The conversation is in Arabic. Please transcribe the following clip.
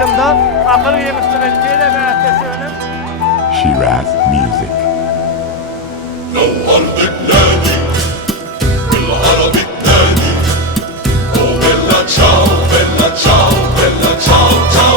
Elimde akıl yemiştireceğiyle ve keselim. Shiraz Music. لو أرض بلادي بالعربي تنادي Oh bella ciao, bella ciao, bella ciao, ciao